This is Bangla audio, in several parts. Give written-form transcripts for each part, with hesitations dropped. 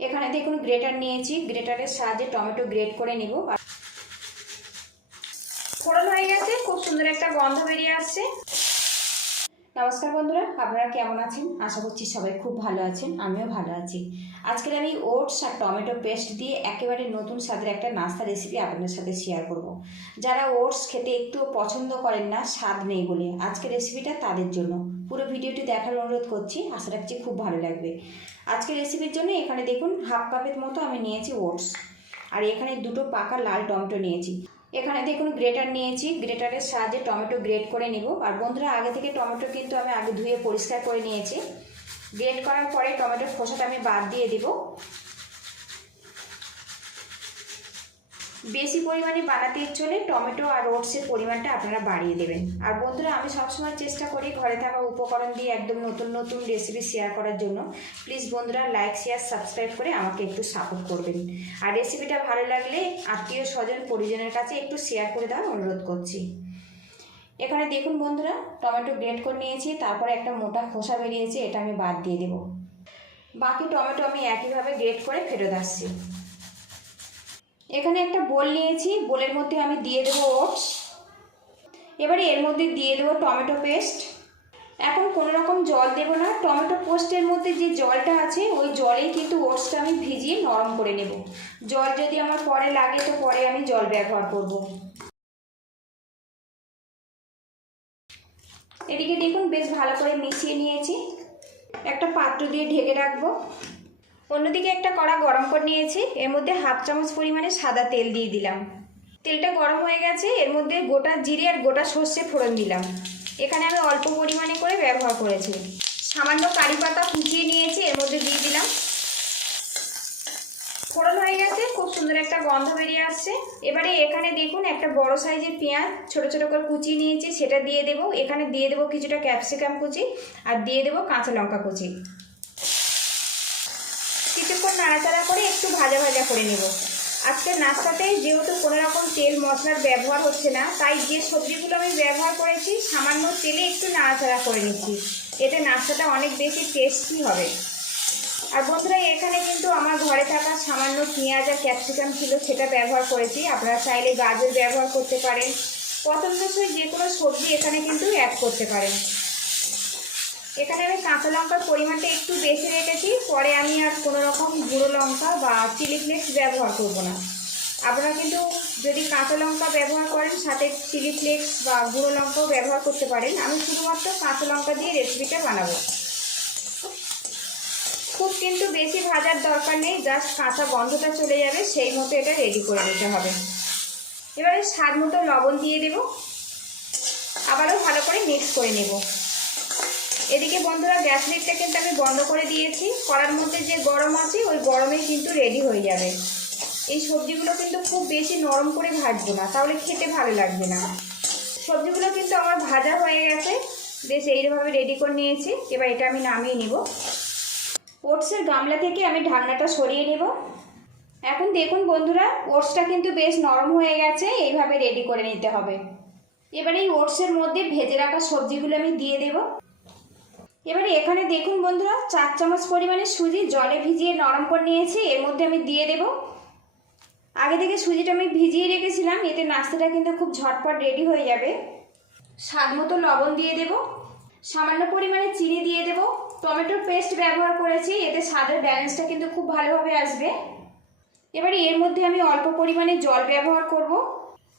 এখানে দেখুন গ্রেটার নিয়েছি, গ্রেটারের সাহায্যে টমেটো গ্রেট করে নিব। ফোড়ন হয়ে গেছে, খুব সুন্দর একটা গন্ধ বেরিয়ে আসছে। নমস্কার বন্ধুরা, আপনারা কেমন আছেন? আশা করছি সবাই খুব ভালো আছেন, আমিও ভালো আছি। আজকে আমি ওটস আর টমেটো পেস্ট দিয়ে একেবারে নতুন স্বাদের একটা নাস্তা রেসিপি আপনাদের সাথে শেয়ার করব। যারা ওটস খেতে একটুও পছন্দ করেন না, স্বাদ নেই বলে, আজকের রেসিপিটা তাদের জন্য। পুরো ভিডিওটি দেখার অনুরোধ করছি, আশা রাখছি খুব ভালো লাগবে। আজকের রেসিপির জন্য এখানে দেখুন হাফ কাপের মতো আমি নিয়েছি ওটস, আর এখানে দুটো পাকা লাল টমেটো নিয়েছি। এখানে দেখুন গ্রেটার নিয়েছি, গ্রেটারের সাহায্যে টমেটো গ্রেট করে নিব। আর বন্ধুরা, আগে থেকে টমেটো কিন্তু আমি আগে ধুয়ে পরিষ্কার করে নিয়েছি। গ্রেট করার পরে টমেটোর খোসাটা আমি বাদ দিয়ে দিব। বেশি পরিমাণে বানাতে চলে টমেটো আর ওটসের পরিমাণটা আপনারা বাড়িয়ে দেবেন। আর বন্ধুরা, আমি সবসময় চেষ্টা করি ঘরে থাকা উপকরণ দিয়ে একদম নতুন নতুন রেসিপি শেয়ার করার জন্য। প্লিজ বন্ধুরা, লাইক শেয়ার সাবস্ক্রাইব করে আমাকে একটু সাপোর্ট করবেন। আর রেসিপিটা ভালো লাগলে আত্মীয় স্বজন পরিজনের কাছে একটু শেয়ার করে দেওয়ার অনুরোধ করছি। এখানে দেখুন বন্ধুরা, টমেটো গ্রেট করে নিয়েছি, তারপরে একটা মোটা খোসা বেরিয়েছে, এটা আমি বাদ দিয়ে দেব। বাকি টমেটো আমি একইভাবে গ্রেট করে ফেরত আসছি। এখানে একটা বোল নিয়েছি, বোলের মধ্যে আমি দিয়ে দেবো ওটস। এবারে এর মধ্যে দিয়ে দেবো টমেটো পেস্ট। এখন কোনো রকম জল দেব না, টমেটো পেস্টের মধ্যে যে জলটা আছে ওই জলেই কিন্তু ওটসটা আমি ভিজিয়ে নরম করে নেব। জল যদি আমার পরে লাগে তো পরে আমি জল ব্যবহার করব। এদিকে দেখুন বেশ ভালো করে মিশিয়ে নিয়েছি, একটা পাত্র দিয়ে ঢেকে রাখবো। অন্যদিকে একটা কড়া গরম করে নিয়েছি, এর মধ্যে হাফ চামচ পরিমাণে সাদা তেল দিয়ে দিলাম। তেলটা গরম হয়ে গেছে, এর মধ্যে গোটা জিরে আর গোটা সর্ষে ফোড়ন দিলাম। এখানে আমি অল্প পরিমাণে করে ব্যবহার করেছি। সামান্য কারি পাতা কুচিয়ে নিয়েছি, এর মধ্যে দিয়ে দিলাম। ফোড়ন হয়ে গেছে, খুব সুন্দর একটা গন্ধ বেরিয়ে আসছে। এবারে এখানে দেখুন একটা বড় সাইজের পেঁয়াজ ছোট ছোট করে কুচিয়ে নিয়েছি, সেটা দিয়ে দেবো। এখানে দিয়ে দেবো কিছুটা ক্যাপসিকাম কুচি, আর দিয়ে দেবো কাঁচা লঙ্কা কুচি। কিছুক্ষণ নাড়াচাড়া করে একটু ভাজা ভাজা করে নেব। আজকের নাস্তাতে যেহেতু কোনো রকম তেল মশলার ব্যবহার হচ্ছে না, তাই যে সবজিগুলো আমি ব্যবহার করেছি সামান্য তেলে একটু নাড়াচাড়া করে নিচ্ছি, এতে নাস্তাটা অনেক বেশি টেস্টি হবে। আর বন্ধুরা, এখানে কিন্তু আমার ঘরে থাকা সামান্য পেঁয়াজ আর ক্যাপসিকাম ছিল, সেটা ব্যবহার করেছি। আপনারা চাইলে গাজর ব্যবহার করতে পারেন, পছন্দসই যে কোনো সবজি এখানে কিন্তু অ্যাড করতে পারেন। এখানে আমি কাঁচা লঙ্কার পরিমাণটা একটু বেশি রেখেছি, পরে আমি আর কোনো রকম গুঁড়ো লঙ্কা বা চিলি ফ্লেক্স ব্যবহার করব না। আপনারা কিন্তু যদি কাঁচা লঙ্কা ব্যবহার করেন সাথে চিলি ফ্লেক্স বা গুঁড়ো লঙ্কাও ব্যবহার করতে পারেন। আমি শুধুমাত্র কাঁচা লঙ্কা দিয়ে রেসিপিটা বানাবো। খুব কিন্তু বেশি ভাজার দরকার নেই, জাস্ট কাঁচা গন্ধটা চলে যাবে সেই মতো এটা রেডি করে নিতে হবে। এবারে স্বাদ মতো লবণ দিয়ে দেব, আবারও ভালো করে মিক্স করে নেব। এদিকে বন্ধুরা, গ্যাস লিডটা কিন্তু আমি বন্ধ করে দিয়েছি। কড়ার মধ্যে যে গরম আছে ওই গরমেই কিন্তু রেডি হয়ে যাবে। এই সবজিগুলো কিন্তু খুব বেশি নরম করে ভাজবো না, তাহলে খেতে ভালো লাগবে না। সবজিগুলো কিন্তু আমার ভাজা হয়ে গেছে, বেশ এইভাবে রেডি করে নিয়েছি। এবার এটা আমি নামিয়ে নিব। ওটসের গামলা থেকে আমি ঢাকনাটা সরিয়ে নেব। এখন দেখুন বন্ধুরা, ওটসটা কিন্তু বেশ নরম হয়ে গেছে, এইভাবে রেডি করে নিতে হবে। এবার এই ওটসের মধ্যে ভেজে রাখা সবজিগুলো আমি দিয়ে দেব। এবারে এখানে দেখুন বন্ধুরা, 4 চামচ পরিমাণে সুজি জলে ভিজিয়ে নরম করে নিয়েছি, এর মধ্যে আমি দিয়ে দেব। আগে থেকে সুজিটা আমি ভিজিয়ে রেখেছিলাম, এতে নাস্তাটা কিন্তু খুব ঝটপট রেডি হয়ে যাবে। স্বাদ মতো লবণ দিয়ে দেব, সামান্য পরিমাণে চিনি দিয়ে দেব। টমেটোর পেস্ট ব্যবহার করেছি, এতে স্বাদের ব্যালেন্সটা কিন্তু খুব ভালোভাবে আসবে। এবারে এর মধ্যে আমি অল্প পরিমাণে জল ব্যবহার করব।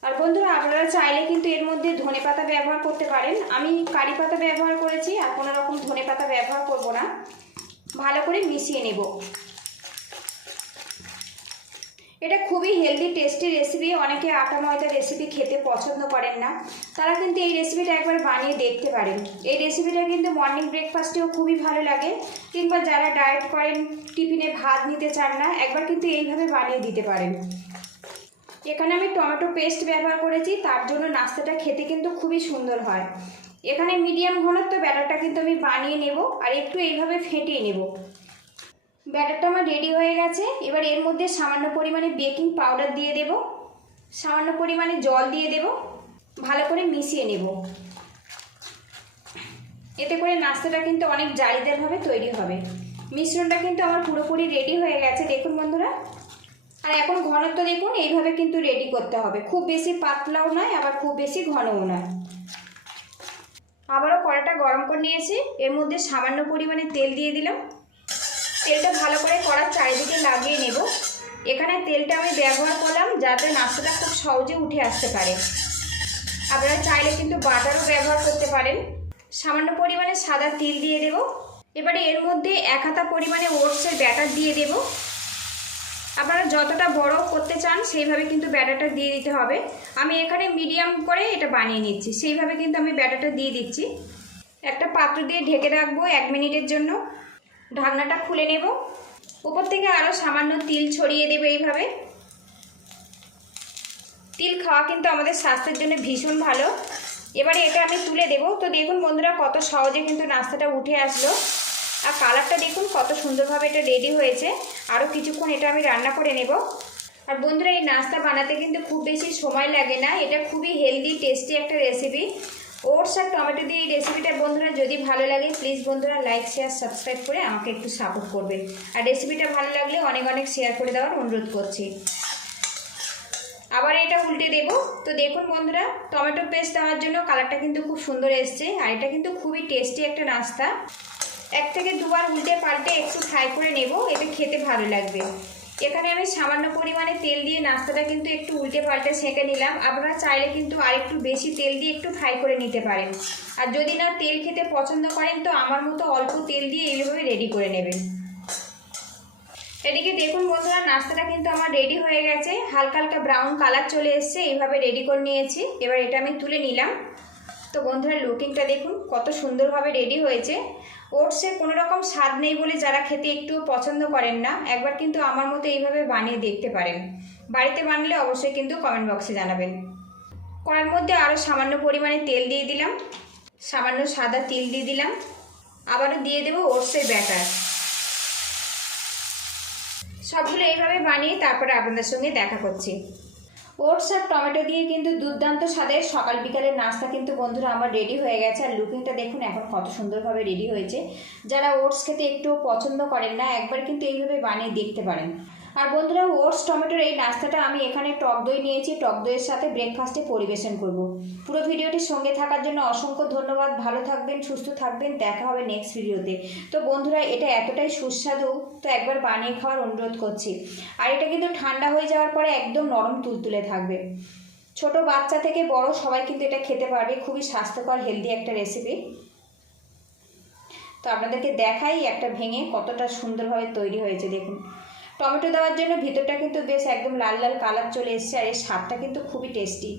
আর বন্ধুরা, আপনারা চাইলে কিন্তু এর মধ্যে ধনেপাতা ব্যবহার করতে পারেন। আমি কারি পাতা ব্যবহার করেছি, আর কোনো রকম ধনেপাতা ব্যবহার করব না। ভালো করে মিশিয়ে নেব। এটা খুবই হেলদি টেস্টি রেসিপি। অনেকে আটা ময়দা রেসিপি খেতে পছন্দ করেন না, তারা কিন্তু এই রেসিপিটা একবার বানিয়ে দেখতে পারেন। এই রেসিপিটা কিন্তু মর্নিং ব্রেকফাস্টেও খুবই ভালো লাগে, কিংবা যারা ডায়েট করেন, টিফিনে ভাত নিতে চান না, একবার কিন্তু এইভাবে বানিয়ে দিতে পারেন। এখানে আমি টমেটো পেস্ট ব্যবহার করেছি, তার জন্য নাস্তাটা খেতে কিন্তু খুবই সুন্দর হয়। এখানে মিডিয়াম ঘনত্ব ব্যাটারটা কিন্তু আমি বানিয়ে নেব, আর একটু এইভাবে ফেটিয়ে নেব। ব্যাটারটা আমার রেডি হয়ে গেছে। এবার এর মধ্যে সামান্য পরিমাণে বেকিং পাউডার দিয়ে দেব, সামান্য পরিমাণে জল দিয়ে দেব, ভালো করে মিশিয়ে নেব। এতে করে নাস্তাটা কিন্তু অনেক জালিদারভাবে তৈরি হবে। মিশ্রণটা কিন্তু আমার পুরোপুরি রেডি হয়ে গেছে দেখুন বন্ধুরা। আর এখন ঘনত্ব দেখুন, এইভাবে কিন্তু রেডি করতে হবে, খুব বেশি পাতলাও নয় আবার খুব বেশি ঘনও নয়। আবারও কড়াটা গরম করে নিয়েছি, এর মধ্যে সামান্য পরিমাণে তেল দিয়ে দিলাম। তেলটা ভালো করে কড়ার চারিদিকে লাগিয়ে নেব। এখানে তেলটা আমি ব্যবহার করলাম যাতে নাস্তাটা খুব সহজে উঠে আসতে পারে। আপনারা চাইলে কিন্তু বাটারও ব্যবহার করতে পারেন। সামান্য পরিমাণে সাদা তিল দিয়ে দেব। এবারে এর মধ্যে 1 হাতা পরিমাণে ওটসের ব্যাটার দিয়ে দেব। আপনারা যতটা বড় করতে চান সেইভাবে কিন্তু ব্যাটারটা দিয়ে দিতে হবে। আমি এখানে মিডিয়াম করে এটা বানিয়ে নিচ্ছি, সেইভাবে কিন্তু আমি ব্যাটারটা দিয়ে দিচ্ছি। একটা পাত্র দিয়ে ঢেকে রাখবো 1 মিনিটের জন্য। ঢাকনাটা খুলে নেব। উপর থেকে আরও সামান্য তিল ছড়িয়ে দেবো এইভাবে। তিল খাওয়া কিন্তু আমাদের স্বাস্থ্যের জন্য ভীষণ ভালো। এবারে এটা আমি তুলে দেব। তো দেখুন বন্ধুরা কত সহজে কিন্তু নাস্তাটা উঠে আসলো। আর কালারটা দেখুন কত সুন্দরভাবে এটা রেডি হয়েছে। আরও কিছুক্ষণ এটা আমি রান্না করে নেব। আর বন্ধুরা এই নাস্তা বানাতে কিন্তু খুব বেশি সময় লাগে না, এটা খুবই হেলদি টেস্টি একটা রেসিপি। ওটস আর টমেটো দিয়ে এই রেসিপিটা বন্ধুরা যদি ভালো লাগে প্লিজ বন্ধুরা লাইক শেয়ার সাবস্ক্রাইব করে আমাকে একটু সাপোর্ট করবেন। আর রেসিপিটা ভালো লাগলে অনেক অনেক শেয়ার করে দেওয়ার অনুরোধ করছি। আবার এটা উল্টে দেব। তো দেখুন বন্ধুরা টমেটো পেস্ট দেওয়ার জন্য কালারটা কিন্তু খুব সুন্দর এসছে। আর এটা কিন্তু খুবই টেস্টি একটা নাস্তা। 1 থেকে 2 বার উল্টে পাল্টে একটু ফ্রাই করে নেব, এটা খেতে ভালো লাগবে। এখানে আমি সামান্য পরিমাণে তেল দিয়ে নাস্তাটা কিন্তু একটু উল্টে পাল্টে সেঁকে নিলাম। আপনারা চাইলে কিন্তু আরেকটু বেশি তেল দিয়ে একটু ফ্রাই করে নিতে পারেন। আর যদি না তেল খেতে পছন্দ করেন তো আমার মতো অল্প তেল দিয়ে এইভাবে রেডি করে নেবেন। এদিকে দেখুন বন্ধুরা নাস্তাটা কিন্তু আমার রেডি হয়ে গেছে, হালকা হালকা ব্রাউন কালার চলে এসছে। এইভাবে রেডি করে নিয়েছি, এবার এটা আমি তুলে নিলাম। তো বন্ধুরা লুকিংটা দেখুন কত সুন্দরভাবে রেডি হয়েছে। ওটসে কোনো রকম স্বাদ নেই বলে যারা খেতে একটু পছন্দ করেন না, একবার কিন্তু আমার মতো এইভাবে বানিয়ে দেখতে পারেন। বাড়িতে বানালে অবশ্যই কিন্তু কমেন্ট বক্সে জানাবেন। কড়াইয়ের মধ্যে আরও সামান্য পরিমাণে তেল দিয়ে দিলাম, সামান্য সাদা তিল দিয়ে দিলাম, আবারও দিয়ে দেবো ওটসের ব্যাটার। সবগুলো এইভাবে বানিয়ে তারপরে আপনাদের সঙ্গে দেখা করছি। ওটস আর টমেটো দিয়ে কিন্তু দুর্দান্ত স্বাদের সকাল বিকালের নাস্তা কিন্তু বন্ধুরা আমার রেডি হয়ে গেছে। আর লুকিংটা দেখুন এখন কত সুন্দরভাবে রেডি হয়েছে। যারা ওটস খেতে একটু পছন্দ করেন না একবার কিন্তু এইভাবে বানিয়ে দেখতে পারেন। আর বন্ধুরা ওটস টমেটোর এই নাস্তাটা আমি এখানে টক দই নিয়েছি, টক দইয়ের সাথে ব্রেকফাস্টে পরিবেশন করব। পুরো ভিডিওটির সঙ্গে থাকার জন্য অসংখ্য ধন্যবাদ। ভালো থাকবেন, সুস্থ থাকবেন, দেখা হবে নেক্সট ভিডিওতে। তো বন্ধুরা এটা এতটাই সুস্বাদু, তো একবার বানিয়ে খাওয়ার অনুরোধ করছি। আর এটা কিন্তু ঠান্ডা হয়ে যাওয়ার পরে একদম নরম তুলতুলে থাকবে। ছোট বাচ্চা থেকে বড় সবাই কিন্তু এটা খেতে পারবে, খুবই স্বাস্থ্যকর হেলদি একটা রেসিপি। তো আপনাদেরকে দেখাই একটা ভেঙে কতটা সুন্দরভাবে তৈরি হয়েছে। দেখুন টমেটো দেওয়ার জন্য ভিতরটা কিন্তু বেশ একদম লাল লাল কালার চলে এসছে। আর এর স্বাদটা কিন্তু খুবই টেস্টি।